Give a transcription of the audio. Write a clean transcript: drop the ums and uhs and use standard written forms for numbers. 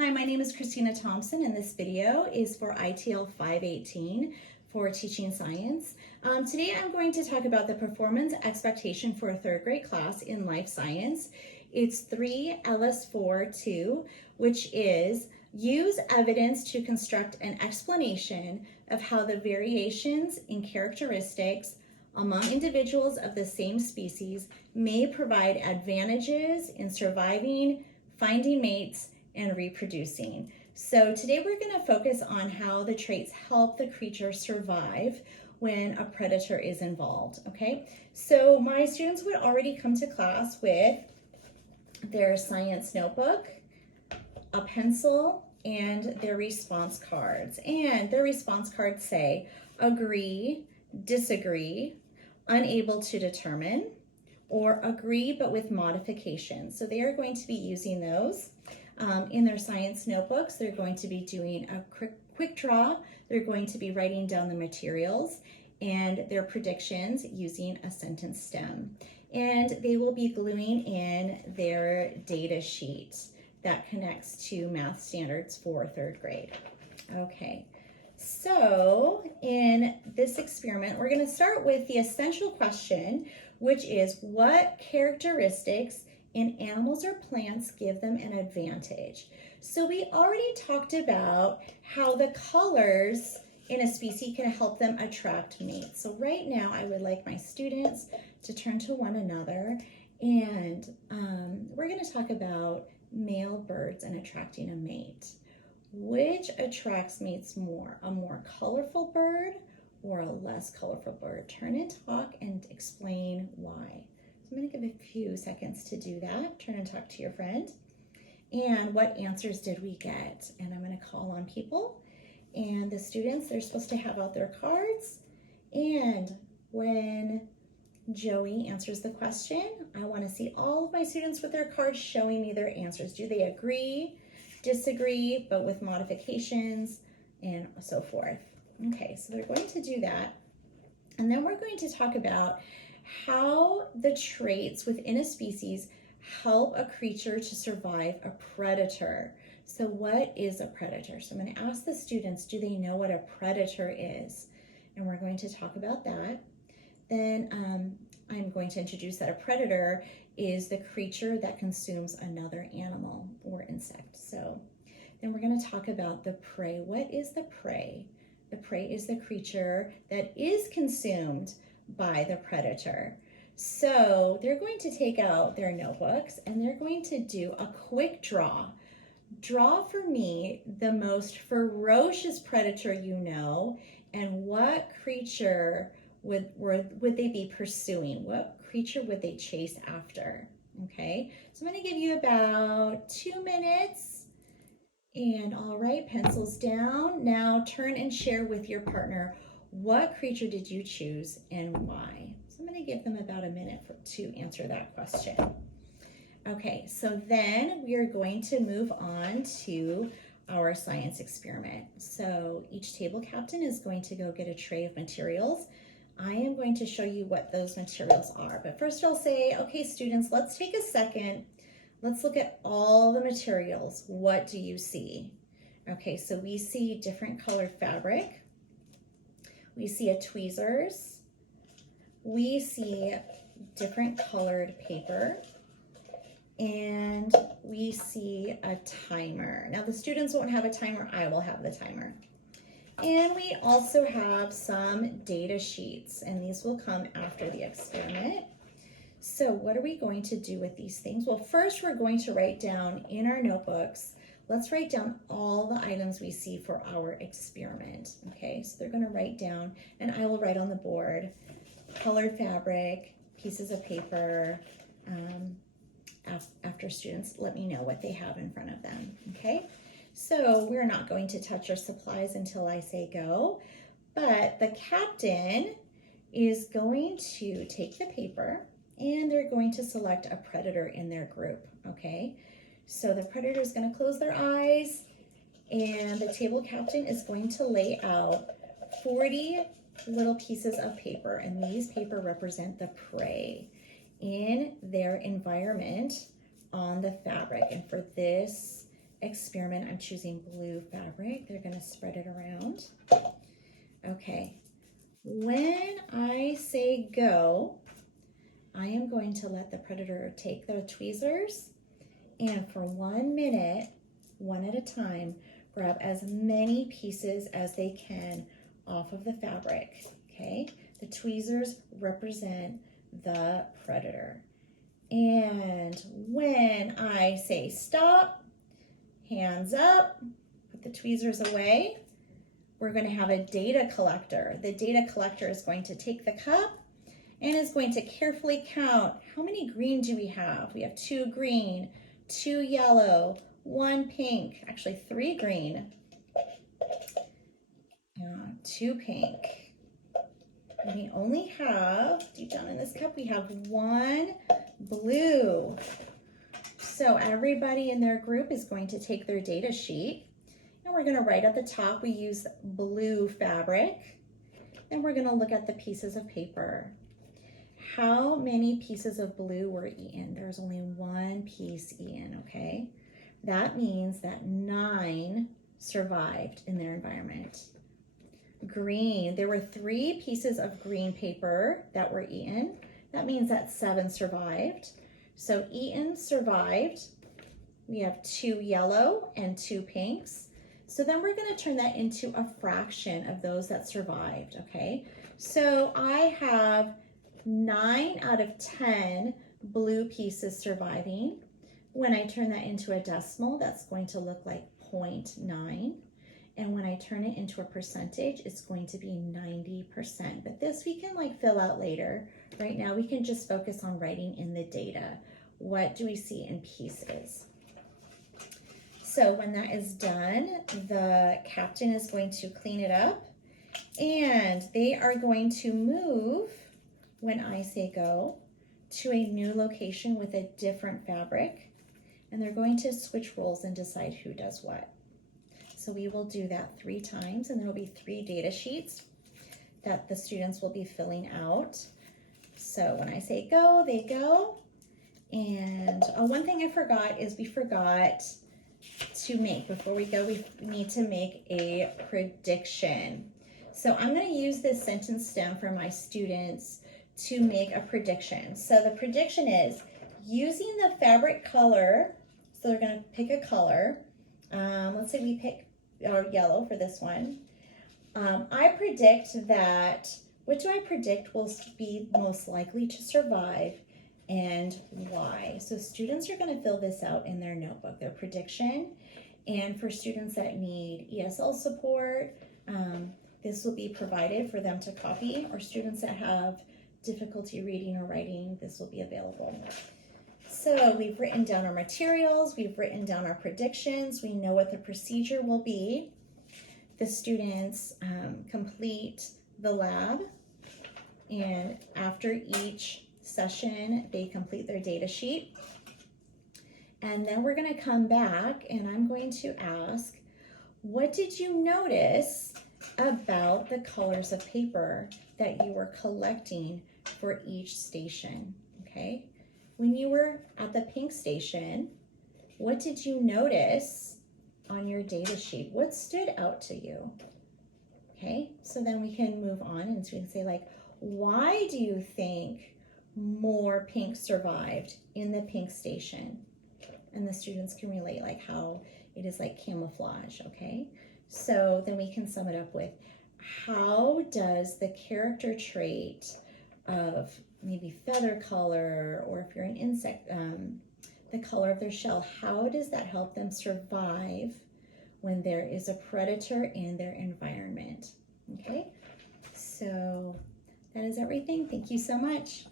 Hi, my name is Christina Thompson, and this video is for ITL 518 for teaching science. Today I'm going to talk about the performance expectation for a third grade class in life science. It's 3LS4-2, which is use evidence to construct an explanation of how the variations in characteristics among individuals of the same species may provide advantages in surviving, finding mates, and reproducing. So today we're going to focus on how the traits help the creature survive when a predator is involved, okay? So my students would already come to class with their science notebook, a pencil, and their response cards. And their response cards say, agree, disagree, unable to determine, or agree but with modifications. So they are going to be using those. In their science notebooks, they're going to be doing a quick draw. They're going to be writing down the materials and their predictions using a sentence stem. And they will be gluing in their data sheet that connects to math standards for third grade. Okay, so in this experiment, we're going to start with the essential question, which is what characteristics in animals or plants give them an advantage. So we already talked about how the colors in a species can help them attract mates. So right now I would like my students to turn to one another, and we're going to talk about male birds and attracting a mate. Which attracts mates more, a more colorful bird or a less colorful bird? Turn and talk and explain why. So I'm going to give a few seconds to do that. Turn and talk to your friend. And what answers did we get? And I'm going to call on people. And the students, they're supposed to have out their cards. And when Joey answers the question, I want to see all of my students with their cards showing me their answers. Do they agree, disagree, but with modifications, and so forth? Okay, so they're going to do that. And then we're going to talk about how the traits within a species help a creature to survive a predator. So what is a predator? So I'm going to ask the students, do they know what a predator is? And we're going to talk about that. Then I'm going to introduce that a predator is the creature that consumes another animal or insect. So then we're going to talk about the prey. What is the prey? The prey is the creature that is consumed by the predator. So they're going to take out their notebooks and they're going to do a quick draw. Draw for me the most ferocious predator you know, and what creature would they be pursuing? What creature would they chase after? Okay, so I'm going to give you about 2 minutes. And all right, pencils down. Now turn and share with your partner, what creature did you choose and why? So I'm going to give them about a minute to answer that question. Okay, so then we are going to move on to our science experiment. So each table captain is going to go get a tray of materials. I am going to show you what those materials are. But first I'll say, okay, students, let's take a second. Let's look at all the materials. What do you see? Okay, so we see different colored fabric. We see a tweezers. We see different colored paper. And we see a timer. Now the students won't have a timer, I will have the timer. And we also have some data sheets, and these will come after the experiment. So what are we going to do with these things? Well, first we're going to write down in our notebooks, let's write down all the items we see for our experiment. Okay, so they're going to write down, and I will write on the board, colored fabric, pieces of paper, after students let me know what they have in front of them. Okay, so we're not going to touch our supplies until I say go, but the captain is going to take the paper and they're going to select a predator in their group. Okay, so the predator is going to close their eyes, and the table captain is going to lay out 40 little pieces of paper, and these paper represent the prey in their environment on the fabric. And for this experiment, I'm choosing blue fabric. They're gonna spread it around. Okay, when I say go, I am going to let the predator take the tweezers and for 1 minute, one at a time, grab as many pieces as they can off of the fabric, okay? The tweezers represent the predator. And when I say stop, hands up, put the tweezers away, we're going to have a data collector. The data collector is going to take the cup and is going to carefully count how many green do we have. We have 2 green, 2 yellow, 1 pink, actually 3 green, 2 pink. We only have, deep down in this cup, we have 1 blue. So everybody in their group is going to take their data sheet and we're going to write at the top, we use blue fabric, and we're going to look at the pieces of paper. How many pieces of blue were eaten? There's only 1 piece eaten, okay? That means that 9 survived in their environment. Green, there were 3 pieces of green paper that were eaten. That means that 7 survived. So eaten, survived. We have 2 yellow and 2 pinks. So then we're going to turn that into a fraction of those that survived, okay? So I have 9 out of 10 blue pieces surviving. When I turn that into a decimal, that's going to look like 0.9. And when I turn it into a percentage, it's going to be 90%. But this we can like fill out later. Right now we can just focus on writing in the data. What do we see in pieces? So when that is done, the captain is going to clean it up and they are going to move, when I say go, to a new location with a different fabric. And they're going to switch roles and decide who does what. So we will do that 3 times and there will be 3 data sheets that the students will be filling out. So when I say go, they go. And one thing I forgot is we forgot to make, before we go, we need to make a prediction. So I'm going to use this sentence stem for my students to make a prediction. So the prediction is using the fabric color. So they're going to pick a color. Let's say we pick yellow for this one. I predict that, what do I predict will be most likely to survive and why? So students are going to fill this out in their notebook, their prediction. And for students that need ESL support, this will be provided for them to copy, or students that have difficulty reading or writing, this will be available. So we've written down our materials, we've written down our predictions, we know what the procedure will be. The students complete the lab, and after each session, they complete their data sheet. And then we're going to come back and I'm going to ask, what did you notice about the colors of paper that you were collecting for each station? Okay. When you were at the pink station, what did you notice on your data sheet? What stood out to you? Okay, so then we can move on and so we can say like, why do you think more pink survived in the pink station? And the students can relate like how it is like camouflage, okay? So then we can sum it up with, how does the character trait of maybe feather color, or if you're an insect, the color of their shell, how does that help them survive when there is a predator in their environment? Okay, so that is everything. Thank you so much.